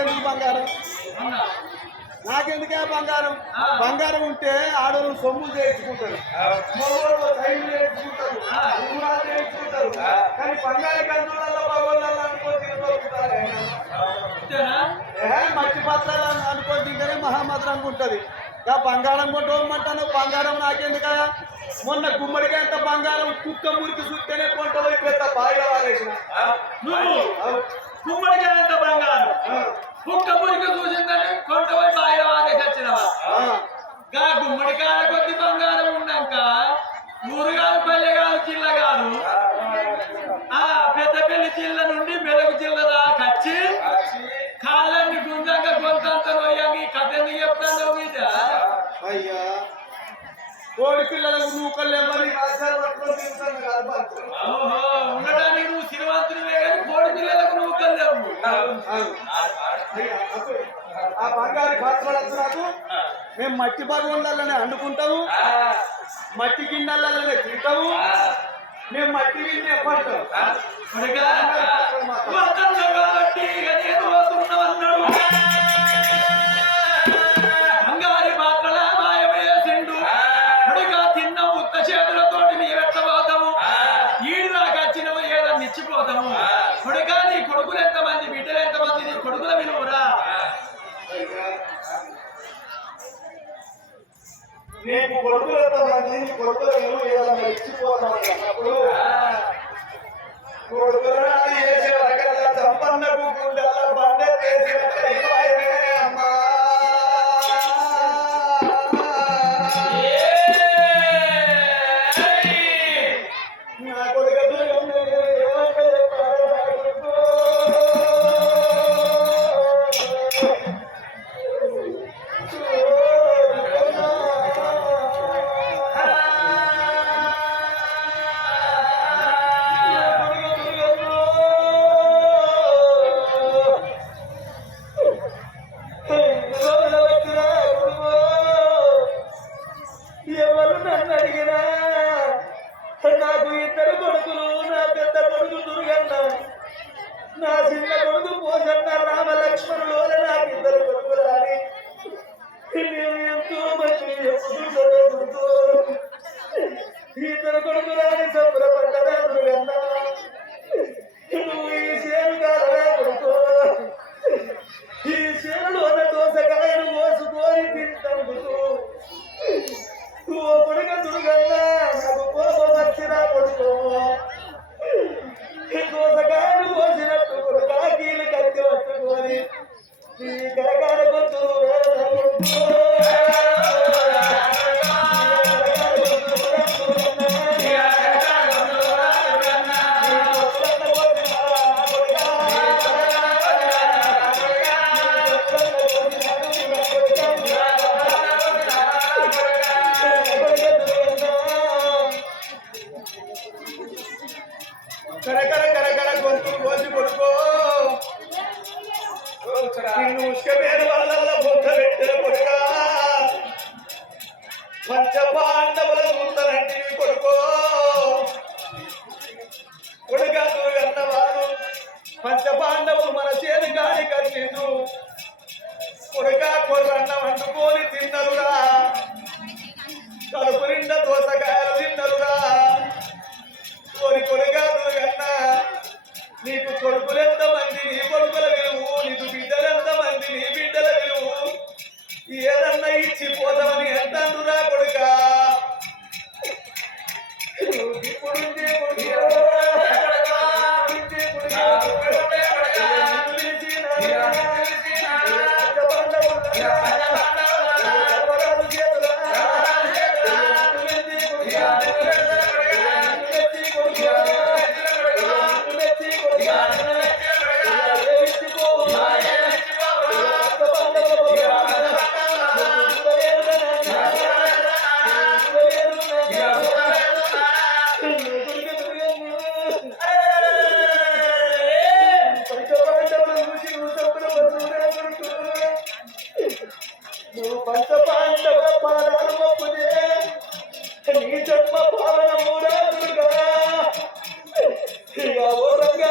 నాకెందుకు బంగారం నాకెందుకే బంగారం బంగారం ఉంటే ఆడవాళ్ళు సొమ్ములు చేయించుకుంటారు మగవాళ్ళు సైన్లు చేయించుకుంటారు ఊరాలు చేయించుకుంటారు కానీ బంగారు గంజులలో మగవాళ్ళు అనుకోని తిరుగుతారు మట్టి పత్రాలు అనుకోని తింటేనే మహామద్రం ఉంటుంది ఇక బంగారం కొంటాను బంగారం నాకెందుక మొన్న గుమ్మడికాయ అంత బంగారం కుక్క మురికి చూస్తేనే కొంటలో పెద్ద బాగా వారేసిన గుమ్మడికాయ అంత బంగారం కుక్క మురికి చూసిందని కొంటపోయి బాగా వారేసి వచ్చినవా గుమ్మడికాయ కొద్ది బంగారం ఉన్నాక ఊరు కాదు పల్లె కాదు జిల్ల కాదు పెద్దపల్లి జిల్లా నుండి మెదకు జిల్లా దాకా వచ్చి కాళ్ళని గుంజంగా గొంతంత నొయ్యంగా ఈ కథ ఎందుకు చెప్తాను మీద అయ్యా కోడి పిల్లలకు నూకలు ఎవరి ఉండడానికి నువ్వు శ్రీమంతునివే కానీ కోడి పిల్లలకు నూకలు లేవు ఆ బంగారు పాత్రలు నాకు మేము మట్టి భగవంతులనే అండుకుంటాము మట్టి గిన్నెలనే తింటాము మేము మట్టి గిన్నె పడతాం కాబట్టి అన్నాడు బంగారి పాత్రల మాయమేసిండు ఉడిగా తిన్న ఉత్త చేతులతో మేము ఎట్టబోతాము ఈడు నాకు వచ్చినవు ఏదన్నా ఇచ్చిపోతాము ఉడిగా నీ కొడుకులు ఎంతమంది బిడ్డలు ఎంతమంది నీ కొడుకుల విలువరా నీకు కొడుకులు ఎంతమంది నీ కొడుకుల విలువ ఏదన్నా ఇచ్చిపోతాము అన్నప్పుడు కొడుకులు చేసే రకరకాల సంపన్నకు బండే అమ్మా నా కొడుకు నా చిన్న కొడుకు పోసన్న రామ లక్ష్మణులు నాకు ఇద్దరు కొడుకులు అని నేను ఎంతో మంచి ఇద్దరు కొడుకులు అని సంబరపడ్డా దుర్గన్న నువ్వు ఈ సేను కాలరా కొడుకు ఈ సేనులో ఉన్న దోసకాయను మోసుకొని తింటందుకు ఓ కొడుక దుర్గన్న నాకు కోపం వచ్చినా కొడుకు దోసకాయలు పోసినట్టు కొడుకాకీలు కలిసి పట్టుకొని ఈ కరకాల గొంతు కరకర గొంతు కోసి కొడుకో నిన్ను ఉష్కమేరు వల్ల బొక్క పెట్టిన కొడుక పంచపాండవుల ముందరంటివి కొడుకో కొడుక అన్న వాళ్ళు పంచపాండవులు మన చేతి గాలి కట్టిండ్రు కొడుక కొర్రన్న వండుకొని తిన్నరురా కడుపు నిండా దోసకాయలు తిన్నరురా కోరి కొడుగా దుర్గన్న నీకు కొడుకులు ఎంతమంది నీ కొడుకుల విలువు నీకు బిడ్డలు ఎంతమంది నీ బిడ్డల విలువు ఏదన్నా ఇచ్చిపోతామని ఎంతరా కొడుక ఇప్పుడు పంచపాండవ పాదాలు మొక్కుదే నీ జన్మ పాలన మూడా దుర్గా ఓ రంగా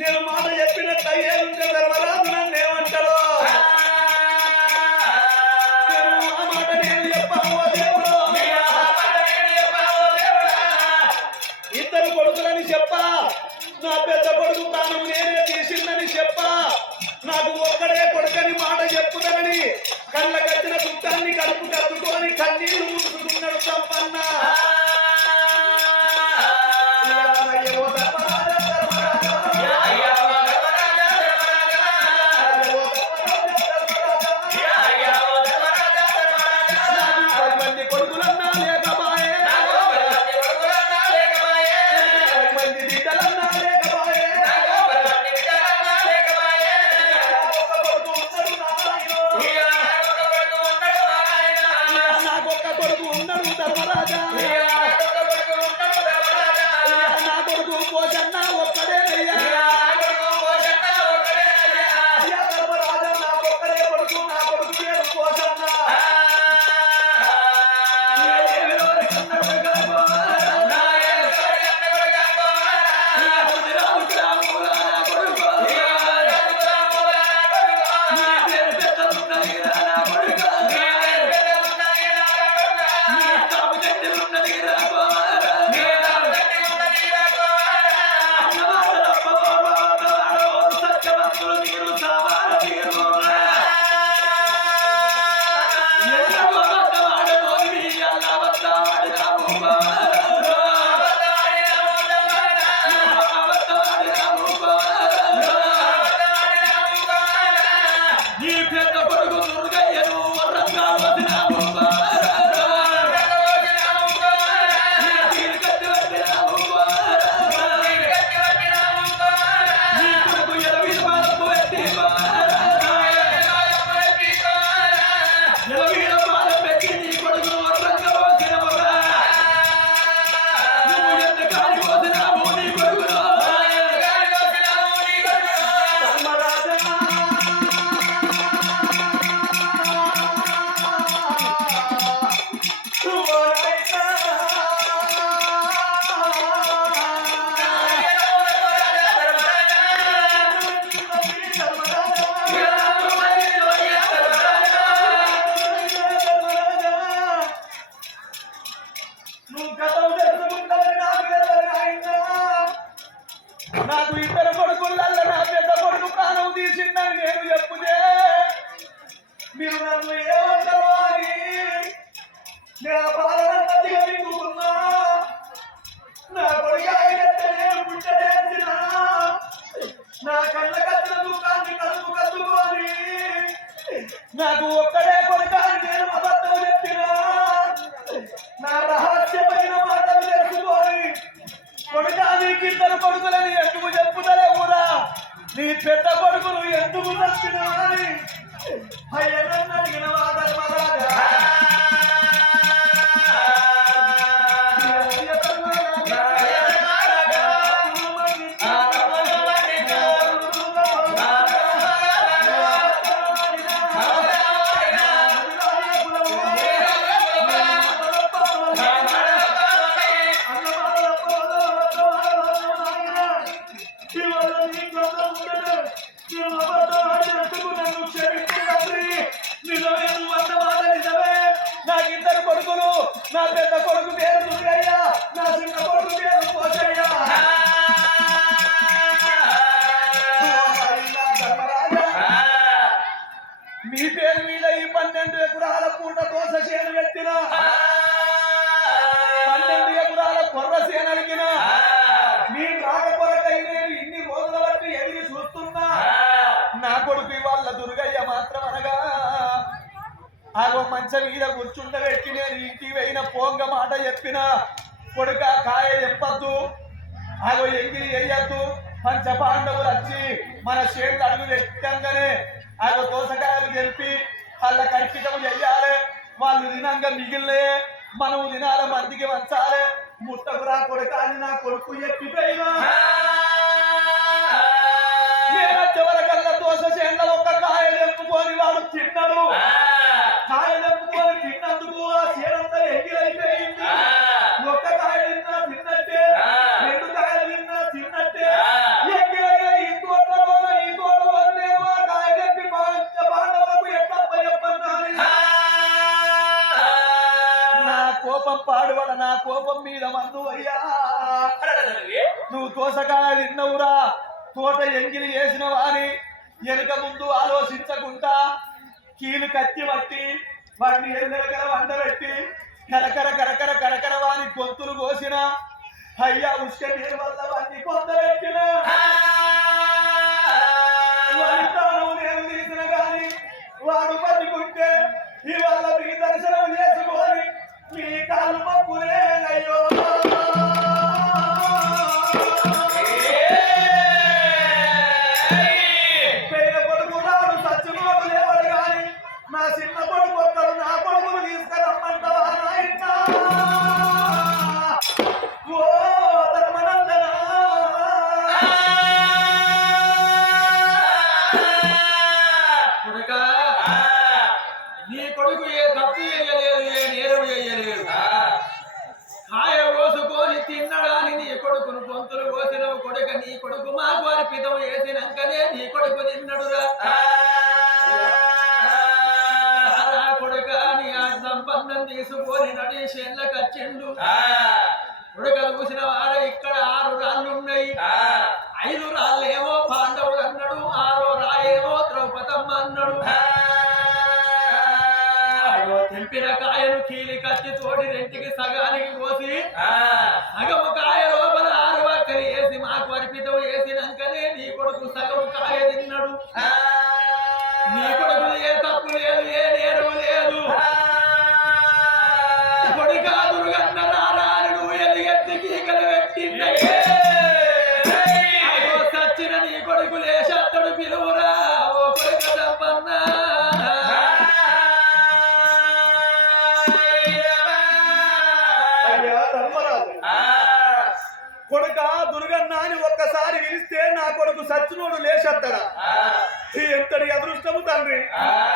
నేను మాట చెప్పినట్టు అయ్యేదుంటే ధర్మరాజు నన్ను ఏమంటాడు నేను ఆ మాట నేను చెప్పాను ఓ దేవుడు ఇద్దరు కొడుకులని చెప్పా నా పెద్ద కొడుకు ప్రాణం నేనే తీసిందని చెప్పా నాకు ఒక్కడే కొడుకని మాట చెప్పుతానని కళ్ళ కట్టిన దుఃఖాన్ని కడుపు కట్టుకొని కన్నీళ్లు ముసుకున్నాడు తప్పన్న నాకు ఇద్దరు కొడుకులల్ల నా పెద్ద కొడుకు ప్రాణం తీసిందని నేను చెప్పుదే మీరు నన్ను ఏమంటారు అని నేను ఆ బాధనంతగా వింటున్నా నా కొడుకు నేను పుట్టేసిన నా కళ్ళ కత్తిన దుఃఖాన్ని కలుపు కలుపుకొని నాకు ఒక్కడే కొడుకాన్ని నేను అబద్ధం చెప్పినా నా రహస్యమైన మాటలు తెలుసుకొని కొడుకా నీకు ఇద్దరు కొడుకులని ఎందుకు చెప్పుతలేవురా నీ పెద్ద కొడుకును ఎందుకు నచ్చినా అని అయ్యనన్ను అడిగిన ధర్మరాజా నాకిద్దరు కొడుకులు నా పెద్ద కొడుకు పేరు దుర్గయ్య నా చిన్న కొడుకు పేరు పోచయ్య మీ పేరు మీద ఈ 12 ఎకరాల పూట దోస చేను పెట్టిన 12 ఎకరాల కొర్ర చేను అడిగిన మీ రాక కొరకై నేను ఇన్ని రోజుల వరకు ఎదిగి చూస్తున్నా నా కొడుకు వాళ్ళ దుర్గయ్య మాత్రం అనగా ఆగో మంచం మీద కూర్చుండబెట్టి నేను ఇంటికి పోయిన పోంగ మాట చెప్పిన కొడుక కాయ చెప్పద్దు ఆగో ఎంగిలి వేయద్దు పంచ పాండవులు వచ్చి మన చేతులు అడుగు పెట్టంగానే ఆగో దోసకాయలు గెలిపి వాళ్ళ కర్పితం చెయ్యాలి వాళ్ళు తినంగా మిగిలినే మనము తినాలి మందికి వంచాలి ముట్టకురా కొడుక అని నా కొడుకు చెప్పిపోయినా చివరికల్లా దోశ చేయంలో ఒక కాయ తెంపుకొని వాడు తిన్నాడు కాయ తెంపుకొని తిన్నందుకు ఆ చేనంతా ఎగిరైపోయింది ఒక్క కాయ తిన్నా తిన్నట్టే 2 కాయలు తిన్నా తిన్నట్టే ఎగిరైన మీద మందు అయ్యా నువ్వు తోసకాయ తిన్నవురా తోట ఎంగిలి చేసిన వారి వెనుక ముందు ఆలోచించకుండా కీలు కత్తి పట్టి వాటిని ఎల్లెలకర వండబెట్టి కరకర కరకర కరకర వాని గొంతులు కోసిన అయ్యా ఉష్క నీరు వల్ల వాడిని పొందబెట్టిన వాడి ప్రాణం నేను తీసిన గాని వాడు పట్టుకుంటే ఇవాళ మీ దర్శనం చేసుకొని మీ కాళ్ళు పప్పునే అయ్యో పేద కొడుకు నాడు సచ్చినోడు లేవాడు గాని నా చిన్న కొడుకు వస్తాడు నా కొడుకును తీసుకురమ్మంటావా నాయన ఓ ధర్మనందన కొడుకా నీ కొడుకు ఏ తప్పు చేయలేదు ఏ నేరం చేయలేదు కాయ కోసుకొని తిన్నడాని నీ కొడుకును పొంతులు కోసినవు కొడుక నీ కొడుకు మాకు అర్పితం వేసినాకనే నీ కొడుకు తిన్నడురా కొడుక నీ ఆ సంపన్నం తీసుకొని నడేషన్ల కచ్చిండు కొడుక చూసిన వాడ ఇక్కడ 6 రాళ్ళున్నాయి 5 రాళ్ళేమో పాండవులు అన్నాడు 6వ రాయేమో ద్రౌపదమ్మ అన్నాడు తెంపిన కాయను కీలి కత్తి తోడి రెంటికి సగానికి కోసి సగము కాయ లోపల 6 వక్కలు వేసి మాకు అర్పితం వేసినాకనే నీ కొడుకు సగము కాయ తిన్నాడు నీ కొడుకు ఏ తప్పు లేదు ఏ నేరం లేదు కొడుకా దుర్గన్న రారాని నువ్వు ఎదిగెత్తి కీకలు పెట్టిండే సచ్చిన నీ కొడుకు లేచత్తడు పిలువురా ఓ కొడుక సంపన్నా కొడుక దుర్గన్న అని ఒక్కసారి పిలిస్తే నా కొడుకు సచ్చినోడు లేచెత్తడా ఎంతటి అదృష్టము తండ్రి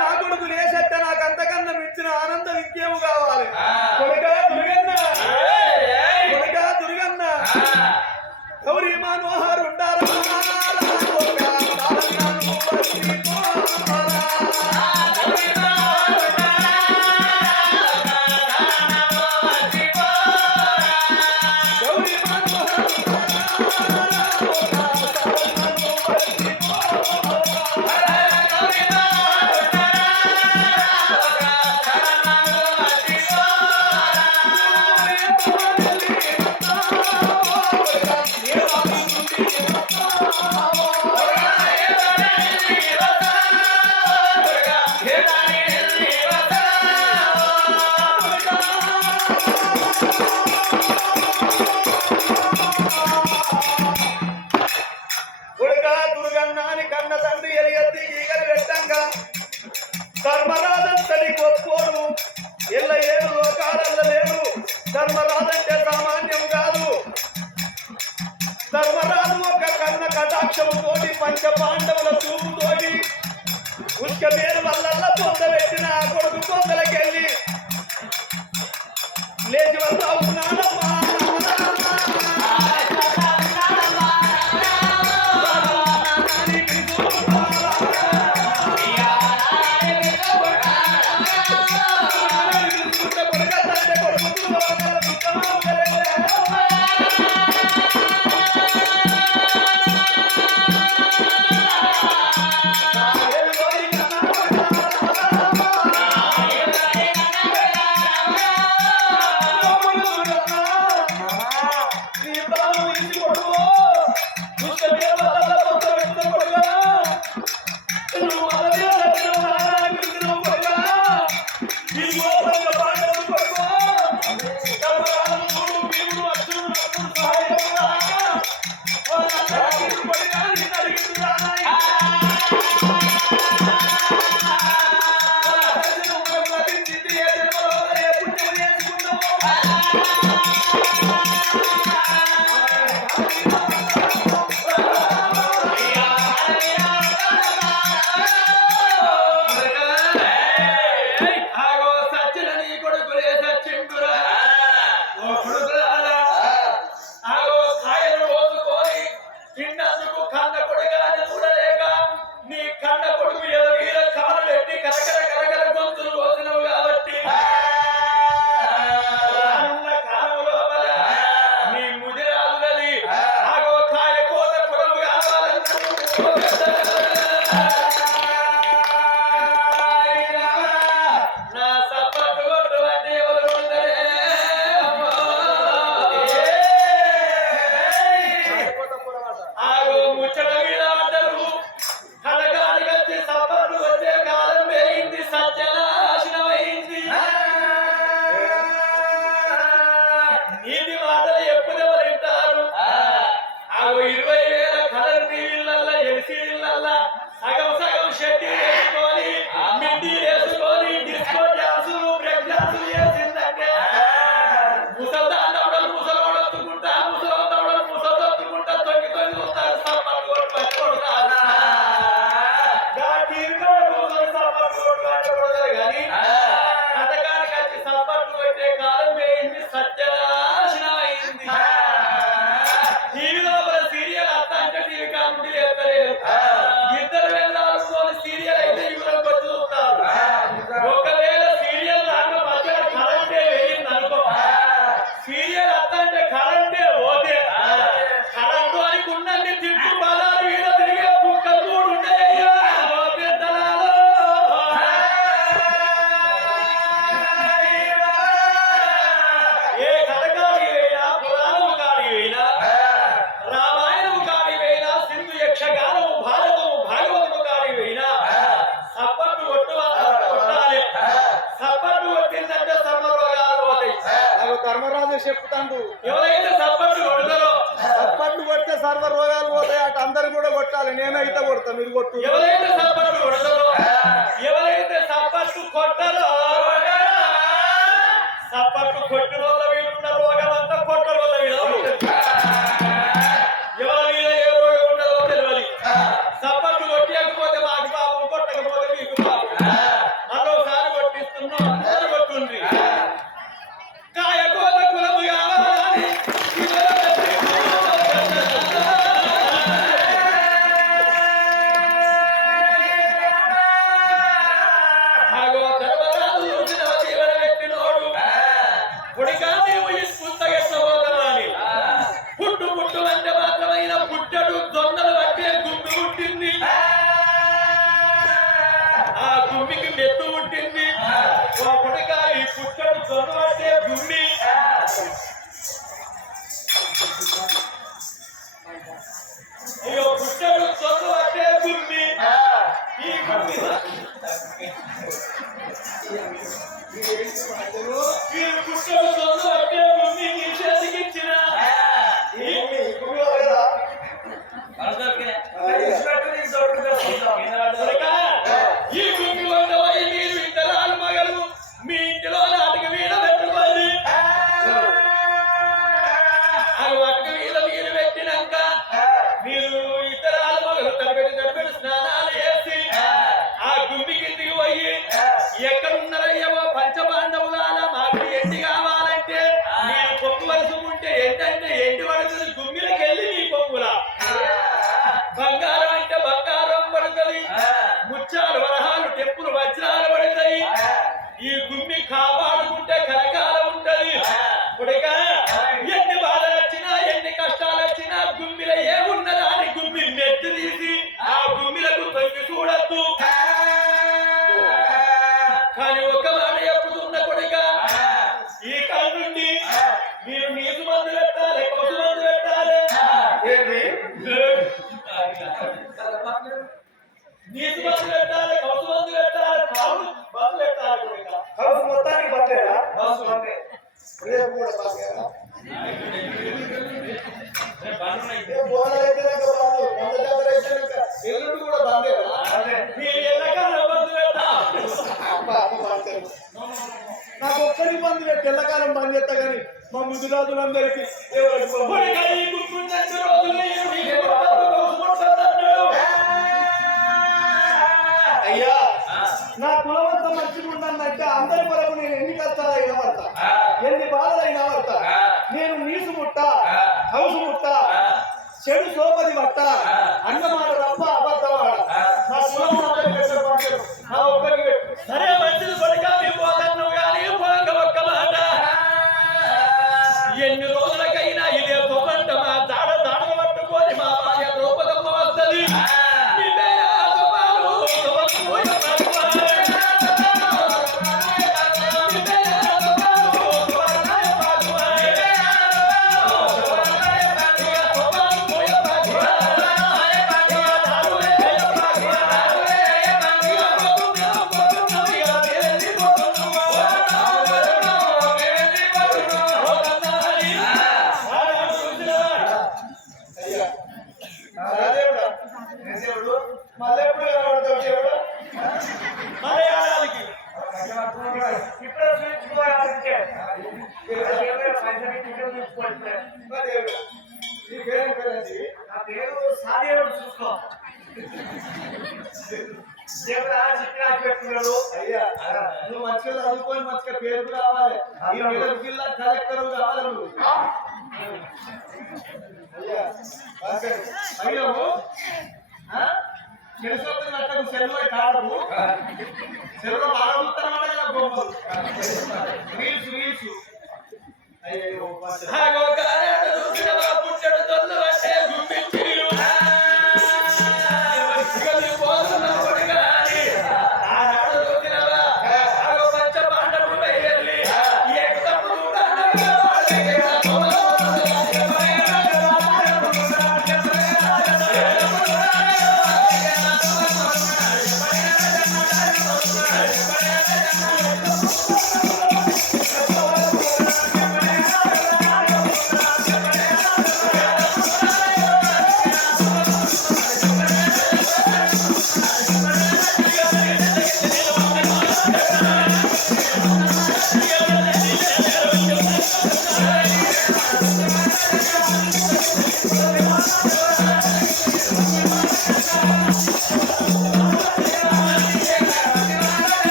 నా కొడుకు లేచెత్త నాకు అంతకన్నా మించిన ఆనందం ఇంకేము కావాలి కొడుక దుర్గన్న కొడుక దుర్గన్న గౌరీ మనోహర్ ఉండారా ధర్మరాజంతటి గొప్పోడు ఎల్ల 7 లోకాలల్ల లేడు ధర్మరాజంటే సామాన్యం కాదు ధర్మరాజు ఒక కన్న కటాక్షముతోటి పంచ పాండవుల చూపుతోటి ఉష్క పేరు వల్ల పొందబెట్టిన ఆ కొడుకు పొందలకెళ్ళి లేచి వస్తా ఉన్నాడమ్మా నా సప్పట్టు కొట్టు అంటే ఎవరు ఉండరే ఆగో ముచ్చట మీద అంటారు కనకానికి వచ్చి సప్పట్లు వచ్చే కాలం వేయింది సత్యనాశనమైంది నీతి మాటలు ఎప్పుడెవరు వింటారు ఆగో 20,000 కలర్ టీవీలల్లా ఎల్సీడీలల్లా సగం సగం షెడ్డీ వేసుకొని మిడ్డీ వేసుకొని డిస్కో డాన్సులు బ్రేక్ డాన్సులు చేసిందంటే ముసల్దాన్నప్పుడు ముసలోడు వత్తుకుంటా ముసలవుతాడు ముసలు వత్తుకుంటా తొంగి తొంగి వస్తారు సప్పట్లు కొట్టి పట్టుకుంటారు కానీ కథకానికి వచ్చి సప్పట్లు కొట్టే కాలం వేయింది సత్యనాశనం అయింది టీవీ లోపల సీరియల్ అత్త అంటే టీవీ కానుండి లేస్తలేదు ఇద్దరు వెళ్ళాల్సిన సీరియల్ అయితే ఇవ్వడానికి వచ్చి చూస్తారు ఒకవేళ సీరియల్ రాక మధ్యలో కరెంటే వేయింది అనుకో సీరియల్ అత్త అంటే కరెంటే పోతే కరెంటు అని ఉన్నన్ని తిట్టు బలాలు వీడ తిరిగే కుక్కలు కూడా ఉండేయ్యా పెద్దలాలో ఏ కథకాడికి అయినా పురాణము కాడికి అయినా రామాయణము కాడికి అయినా సింధు యక్షగానము భారతము భాగవతము కాడికి అయినా సప్పట్టు కొట్టాలి సప్పట్టు కొట్టిందంటే సర్వరోగాలు పోతాయి ధర్మరాజు చెప్తాడు ఎవరైతే సప్పట్టు కొడతారో సప్పట్లు కొడితే సర్వ రోగాలు పోతాయి అటు అందరు కూడా కొట్టాలి నేనైతే కొడతా మీరు కొట్టు ఎవరైతే సప్పట్టు కొడతారో ఎవరైతే సప్పట్టు కొట్టరో సప్పట్టు కొట్టిన వాళ్ళ మీద ఉన్న రోగం అంతా కొట్టరు వాళ్ళ మీద ఉంటుంది. ఎవరి మీద ఏ రోగం ఉండదో తెలియదు సప్పట్టు కొట్టకపోతే మాకు పాపం కొట్టకపోతే మీకు పాపం మరోసారి కొట్టిస్తున్నాం అందరూ కొట్టుండ్రి కాయకోత కులము కావాలని పుట్టు పుట్టు అంటే మాత్రమైన పుట్టడు దొంగలు పట్టే గుమ్మి పుట్టింది ఆ గుమ్మికి మెత్తు పుట్టింది ఓ పుడిక ఈ పుట్టడు దొంగ పట్టే గుమ్మి అయ్యో పుట్టడు దొంగ పట్టే గుమ్మి ఈ గుమ్మి ఈ పుట్టడు దొంగ పట్టే గుమ్మి నీ చేతికిచ్చిన ఈ గుమ్మి వందవై మీరు ఇద్దరాలు మగలు మీ ఇంటిలో నాటికి వీణ పెట్టుకోవాలి ఆ వాటికి వీణ మీరు పెట్టినాక మీరు ఇద్దరాలు మగలు తడబెట్టి స్నానాలు చేసి ఆ గుమ్మి కిందికి పోయి ఎక్కడున్నారయ్యవో పంచపాండవులాల మాకు ఎండి కావాలంటే మీరు పొంగు వరుసుకుంటే ఏంటంటే ఎండి పడుతుంది గుమ్మిలకి వెళ్ళి మీ పొంగుల బంగారం అంటే బంగారం పడుతుంది ముత్యాలు వరహాలు టెప్పులు వజ్రాలు పడతాయి ఈ గుమ్మి కాపాడుకుంటే కనకాలం ఉంటది ఇప్పుడుగా ఎన్ని బాధలు వచ్చినా ఎన్ని కష్టాలు వచ్చినా గుమ్మిలో ఏమున్నదా అని గుమ్మి నెత్తి తీసి ఆ గుమ్మిలకు తొంగి చూడద్దు కానీ ఒక మాట చెప్పుతున్న కొడుక ఈ కాలం నుండి మీరు నీసు మందు పెట్టాలి కొసు మందు పెట్టాలి నీసు మందు పెట్టాలి కొసు మందు పెట్టాలి కాదు మందు పెట్టాలి కొడుక హౌస్ మొత్తానికి పట్టేరా రేపు కూడా పట్టేరా ఎల్లుండి కూడా బందేరా మీరు ఎల్లకాలం మందు పెట్టాలి నాకు ఒక్కరి బంద్ పెట్టి ఎల్లకాలం బంద్ చేస్తా కానీ మా ముదురాజులందరికీ కొడుక ఈ గుర్తుండే రోజులు ఈ కొడుకు అయ్యా నా కులవంతా మంచిగా ఉందంటే అందరి వరకు నేను ఎన్ని కష్టాలైనా పడతా ఎన్ని బాధలైనా పడతా నేను నీసు ముట్ట హౌసు ముట్ట చెడు సోపది పట్ట అన్నమాట తప్ప అబద్ధమాడ నా కులం నా ఒక్కరికి పెట్టు సరే మంచిది కొడుక మీ పోతన్నావు కానీ పోంగ ఒక్క మాట ఎన్ని రోజులకైనా ఇదే పొగంట మా దాడ దాడలు పట్టుకొని మా భార్య ద్రౌపదమ్మ వస్తుంది దేవుడు మళ్ళీ ఎప్పుడు కనబడతావు దేవుడు మలయాళానికి ఇప్పుడు చూపించుకోవాలంటే దేవుడు నీ పేరేం పేరండి నా పేరు సాదేవుడు చూసుకో దేవుడు చెప్పినా చెప్తున్నాడు అయ్యా నువ్వు మంచిగా చదువుకొని మంచిగా పేరు కావాలి ఈ మెదక్ జిల్లా కలెక్టర్ కావాలి నువ్వు అయ్యా అయ్యో తెలుసొస్తుంది కట్టకు సెలవు కాడకు సెలవులో బాగా చూస్తానమాట కదా బొమ్మలు రీల్స్ ఆగో కారాడు